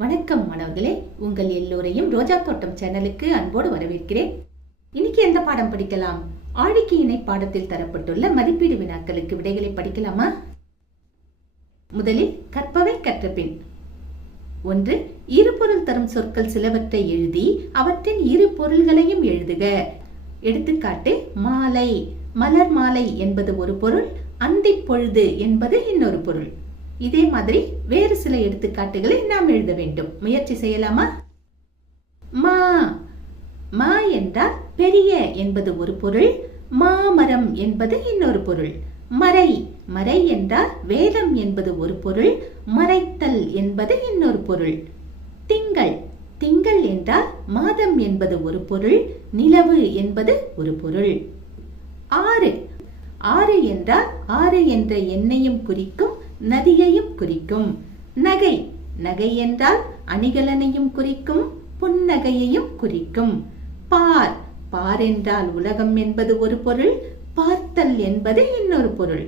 வணக்கம் மாணவர்களே, உங்கள் எல்லோரையும் ரோஜா தோட்டம் சேனலுக்கு அன்போடு வரவேற்கிறேன். இன்னைக்கு எந்த பாடம் படிக்கலாம்? ஆழிக்கு இணை பாடத்தில் தரப்பட்டுள்ள மதிப்பீடு வினாக்களுக்கு விடைகளை படிக்கலாமா? முதலில் கற்பவை கற்றபின். 1. இருபொருள் தரும் சொற்கள் சிலவற்றை எழுதி அவற்றின் இரு பொருள்களையும் எழுதுக. எடுத்துக்காட்டு: மாலை, மலர் மாலை என்பது ஒரு பொருள், அந்தி பொழுது என்பது இன்னொரு பொருள். இதே மாதிரி வேறு சில எடுத்துக்காட்டுகளை நாம் எழுத வேண்டும். முயற்சி செய்யலாமா? மா, மா என்றால் பெரிய என்பது ஒரு பொருள், மாமரம் என்பது இன்னொரு பொருள். மறை, மறை என்றால் வேதம் என்பது ஒரு பொருள், மறைத்தல் என்பது இன்னொரு பொருள். திங்கள், திங்கள் என்றால் மாதம் என்பது ஒரு பொருள், நிலவு என்பது ஒரு பொருள். ஆறு, ஆறு என்றால் ஆறு என்ற எண்ணையும் குறிக்கும், நதியையும் குறிக்கும். நகை, நகை என்றால் அணிகலனையும் குறிக்கும், புன்னகையையும் குறிக்கும். பார், பார் என்றால் உலகம் என்பது ஒரு பொருள், பார்த்தல் என்பது இன்னொரு பொருள்.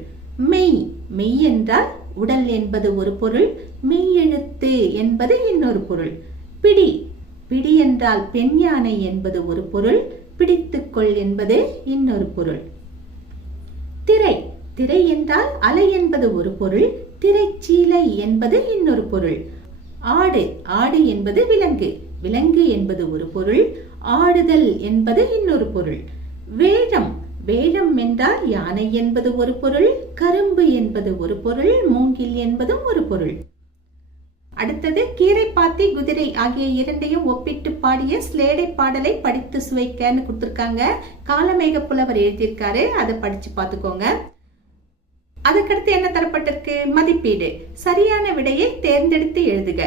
மெய், மெய் என்றால் உடல் என்பது ஒரு பொருள், மெய்யெழுத்து என்பது இன்னொரு பொருள். பிடி, பிடி என்றால் பெண் யானை என்பது ஒரு பொருள், பிடித்துக்கொள் என்பது இன்னொரு பொருள். திரை, திரை என்றால் அலை என்பது ஒரு பொருள், திரைச்சீலை என்பது இன்னொரு பொருள். ஆடு, ஆடு என்பது விலங்கு, விலங்கு என்பது ஒரு பொருள், ஆடுதல் என்பது இன்னொரு பொருள். வேழம், வேழம் என்றால் யானை என்பது ஒரு பொருள், கரும்பு என்பது ஒரு பொருள், மூங்கில் என்பதும் ஒரு பொருள். அடுத்தது கீரை பாத்தி குதிரை ஆகிய இரண்டையும் ஒப்பிட்டு பாடிய ஸ்லேடை பாடலை படித்து சுவைக்கன்னு கொடுத்திருக்காங்க. காலமேக புலவர் எழுதியிருக்காரு, அதை படிச்சு பார்த்துக்கோங்க. அதுக்கடுத்து என்ன தரப்பட்டிருக்கு? மதிப்பீடு. சரியான விடையை தேர்ந்தெடுத்து எழுதுக.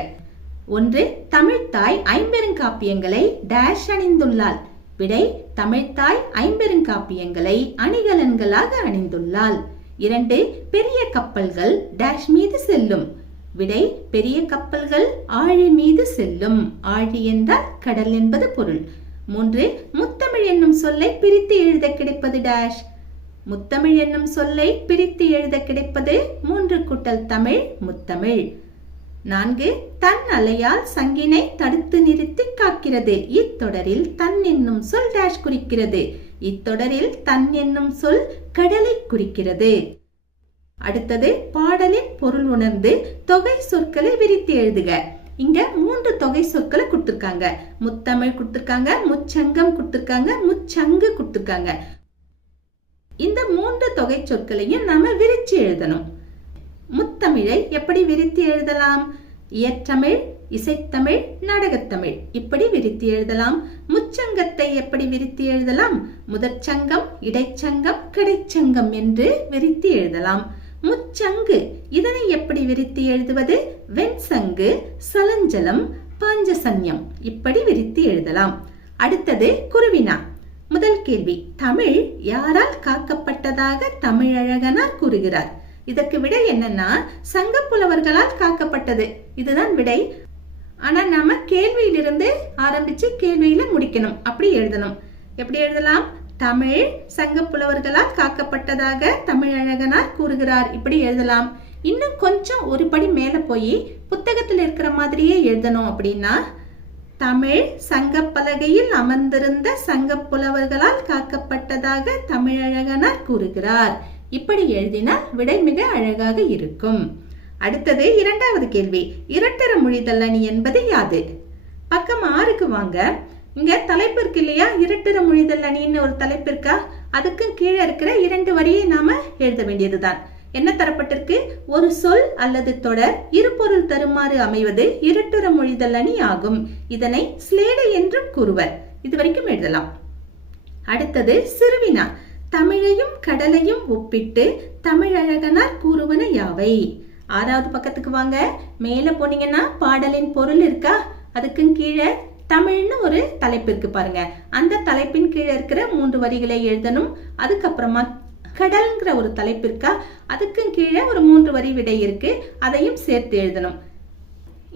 1. தமிழ்த்தாய் ஐம்பெருங்காப்பியங்களை டேஷ் அணிந்துள்ளாள். விடை: தமிழ்த்தாய் ஐம்பெருங்காப்பியங்களை அணிகலன்களாக அணிந்துள்ளாள். 2. பெரிய கப்பல்கள் டேஷ் மீது செல்லும். விடை: பெரிய கப்பல்கள் ஆழி மீது செல்லும். ஆழி என்றால் கடல் என்பது பொருள். 3. முத்தமிழ் என்னும் சொல்லை பிரித்து எழுத கிடைப்பது டேஷ். முத்தமிழ் என்னும் சொல்லை பிரித்து எழுத கிடைப்பது 3 கூட்டல் தமிழ், முத்தமிழ். 4. தன் அலையால் சங்கினை தடுத்து நிறுத்தி காக்கிறது. இத்தொடரில் தன் என்னும் சொல் டேஷ் குறிக்கிறது. இத்தொடரில் தன் என்னும் சொல் கடலை குறிக்கிறது. அடுத்தது பாடலின் பொருள் உணர்ந்து தொகை சொற்களை விரித்து எழுதுக. இங்க 3 தொகை சொற்களை கொடுத்திருக்காங்க. முத்தமிழ் கொடுத்திருக்காங்க, முச்சங்கம் கொடுத்திருக்காங்க, முச்சங்கு கொடுத்திருக்காங்க. இந்த 3 தொகை சொற்களையும் நாம விரிச்சு எழுதணும். முத்தமிழை எப்படி விரித்து எழுதலாம்? இயற்றமிழ், இசைத்தமிழ், நாடகத்தமிழ் இப்படி விரித்து எழுதலாம். முச்சங்கத்தை எப்படி விரித்து எழுதலாம்? முதற்சங்கம், இடைச்சங்கம், கடைச்சங்கம் என்று விரித்து எழுதலாம். முச்சங்கு இதனை எப்படி விரித்து எழுதுவது? வெண்சங்கு, சலஞ்சலம், பாஞ்சசன்யம் இப்படி விரித்து எழுதலாம். அடுத்தது குருவினா. முதல் கேள்வி: தமிழ் யாரால் காக்கப்பட்டதாக தமிழழகனார் கூறுகிறார்? இதற்கு விடை என்னன்னா, சங்க புலவர்களால் காக்கப்பட்டது. இதுதான் விடை. ஆனா நாம கேள்வியிலிருந்து ஆரம்பிச்சு கேள்வியில முடிக்கணும். அப்படி எழுதணும். எப்படி எழுதலாம்? தமிழ் சங்க புலவர்களால் காக்கப்பட்டதாக தமிழழகனார் கூறுகிறார் இப்படி எழுதலாம். இன்னும் கொஞ்சம் ஒரு படி மேல போய் புத்தகத்தில் இருக்கிற மாதிரியே எழுதணும். அப்படின்னா, தமிழ் சங்க பலகையில் அமர்ந்திருந்த சங்க புலவர்களால் காக்கப்பட்டதாக தமிழழகனார் கூறுகிறார் இப்படி எழுதினால் விடை மிக அழகாக இருக்கும். அடுத்தது 2வது கேள்வி: இரட்டர மொழிதல் அணி என்பது யாது? பக்கம் 6க்கு வாங்க. இங்க தலைப்பு இருக்கு இல்லையா? இரட்டர மொழிதல் அணின்னு ஒரு தலைப்பு இருக்கா? அதுக்கு கீழே இருக்கிற 2 வரியை நாம எழுத வேண்டியதுதான். என்ன தரப்பட்டிருக்கு? ஒரு சொல் அல்லது தொடர் இருபொருள் தருமாறு அமைவது இரட்டுற மொழிதல் அணி ஆகும். இதனை ஸ்லேடை என்றும் கூறுவர். இதுவரைக்கும் எழுதலாம். அடுத்தது சிறுவினா. தமிழையும் கடலையும் ஒப்பிட்டு தமிழழகனார் கூறுவன யாவை? 6வது பக்கத்துக்கு வாங்க. மேல போனீங்கன்னா பாடலின் பொருள் இருக்கா? அதுக்கு கீழே தமிழ்னு ஒரு தலைப்பு இருக்கு பாருங்க. அந்த தலைப்பின் கீழே இருக்கிற 3 வரிகளை எழுதணும். அதுக்கப்புறமா கடல்ங்கிற ஒரு தலைப்பு இருக்கா? அதுக்கு கீழே ஒரு 3 வரி விடை இருக்கு. அதையும் சேர்த்து எழுதணும்.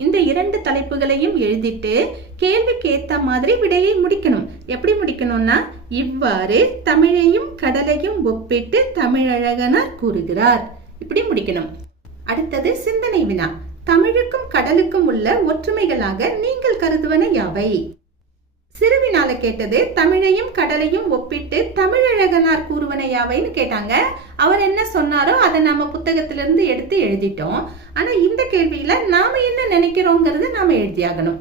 இந்த 2 தலைப்புகளையும் எழுதிட்டு கேள்விக்கு ஏத்த மாதிரி விடையை முடிக்கணும். எப்படி முடிக்கணும்னா, இவ்வாறு தமிழையும் கடலையும் ஒப்பிட்டு தமிழழகனார் கூறுகிறார் இப்படி முடிக்கணும். அடுத்தது சிந்தனை வினா. தமிழுக்கும் கடலுக்கும் உள்ள ஒற்றுமைகளாக நீங்கள் கருதுவன யாவை? சிறுவினால கேட்டது தமிழையும் கடலையும் ஒப்பிட்டு தமிழழகனார் கூறுவன யாவைன்னு கேட்டாங்க. அவர் என்ன சொன்னாரோ அதை நாம புத்தகத்திலிருந்து எடுத்து எழுதிட்டோம். ஆனா இந்த கேள்வியில நாம என்ன நினைக்கிறோங்கிறது நாம எழுதியாகணும்.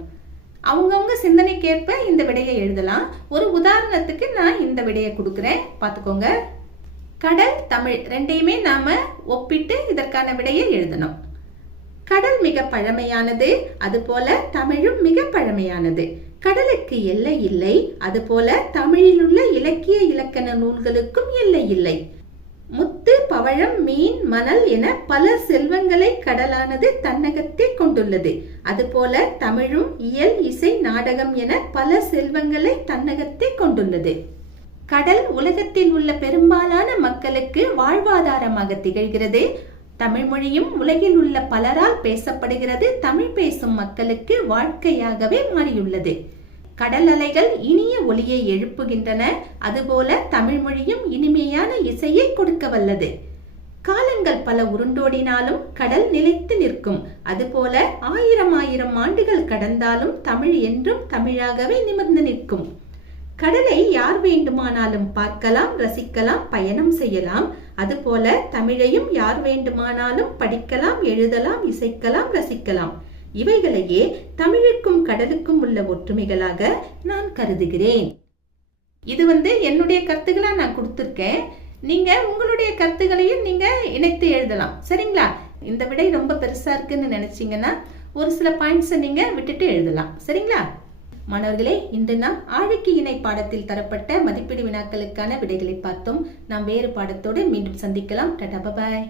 அவங்கவுங்க சிந்தனைக்கேற்ப இந்த விடையை எழுதலாம். ஒரு உதாரணத்துக்கு நான் இந்த விடையை கொடுக்குறேன், பார்த்துக்கோங்க. கடல் தமிழ் ரெண்டையுமே நாம ஒப்பிட்டு இதற்கான விடையை எழுதணும். கடல் மிக பழமையானது, அதுபோல தமிழும் மிக பழமையானது. கடலுக்கு எல்லை இல்லை, அதுபோல தமிழில் உள்ள இலக்கிய இலக்கண நூல்களுக்கும் எல்லை இல்லை. முத்து, பவழம், மீன், மணல் என பல செல்வங்களை கடலானது தன்னகத்தே கொண்டுள்ளது. அதுபோல தமிழும் இயல், இசை, நாடகம் என பல செல்வங்களை தன்னகத்தே கொண்டுள்ளது. கடல் உலகத்தில் உள்ள பெரும்பாலான மக்களுக்கு வாழ்வாதாரமாக திகழ்கிறது. தமிழ் மொழியும் உலகில் உள்ள பலரால் பேசப்படுகிறது. தமிழ் பேசும் மக்களுக்கு வாழ்க்கையாகவே மாறியுள்ளது. கடல் அலைகள் இனிய ஒலியை எழுப்புகின்றன. அதுபோல தமிழ் மொழியும் இனிமையான இசையை கொடுக்க வல்லது. காலங்கள் பல உருண்டோடினாலும் கடல் நிலைத்து நிற்கும். அதுபோல ஆயிரம் ஆண்டுகள் கடந்தாலும் தமிழ் என்றும் தமிழாகவே நிமிர்ந்து நிற்கும். கடலை யார் வேண்டுமானாலும் பார்க்கலாம், ரசிக்கலாம், பயணம் செய்யலாம். அதுபோல தமிழையும் யார் வேண்டுமானாலும் படிக்கலாம், எழுதலாம், இசைக்கலாம், ரசிக்கலாம். இவைகளையே தமிழுக்கும் கடலுக்கும் உள்ள ஒற்றுமைகளாக நான் கருதுகிறேன். இது என்னுடைய கருத்துக்களா நான் கொடுத்திருக்கேன். நீங்க உங்களுடைய கருத்துக்களையும் நீங்க இணைத்து எழுதலாம். சரிங்களா? இந்த விடை ரொம்ப பெருசா இருக்குன்னு நினைச்சீங்கன்னா ஒரு சில பாயிண்ட்ஸை நீங்க விட்டுட்டு எழுதலாம். சரிங்களா மாணவர்களே? இன்று நாம் ஆழிக்கு இணை பாடத்தில் தரப்பட்ட மதிப்பீடு வினாக்களுக்கான விடைகளை பார்த்தோம். நாம் வேறு பாடத்தோடு மீண்டும் சந்திக்கலாம். டாடா, பாய்.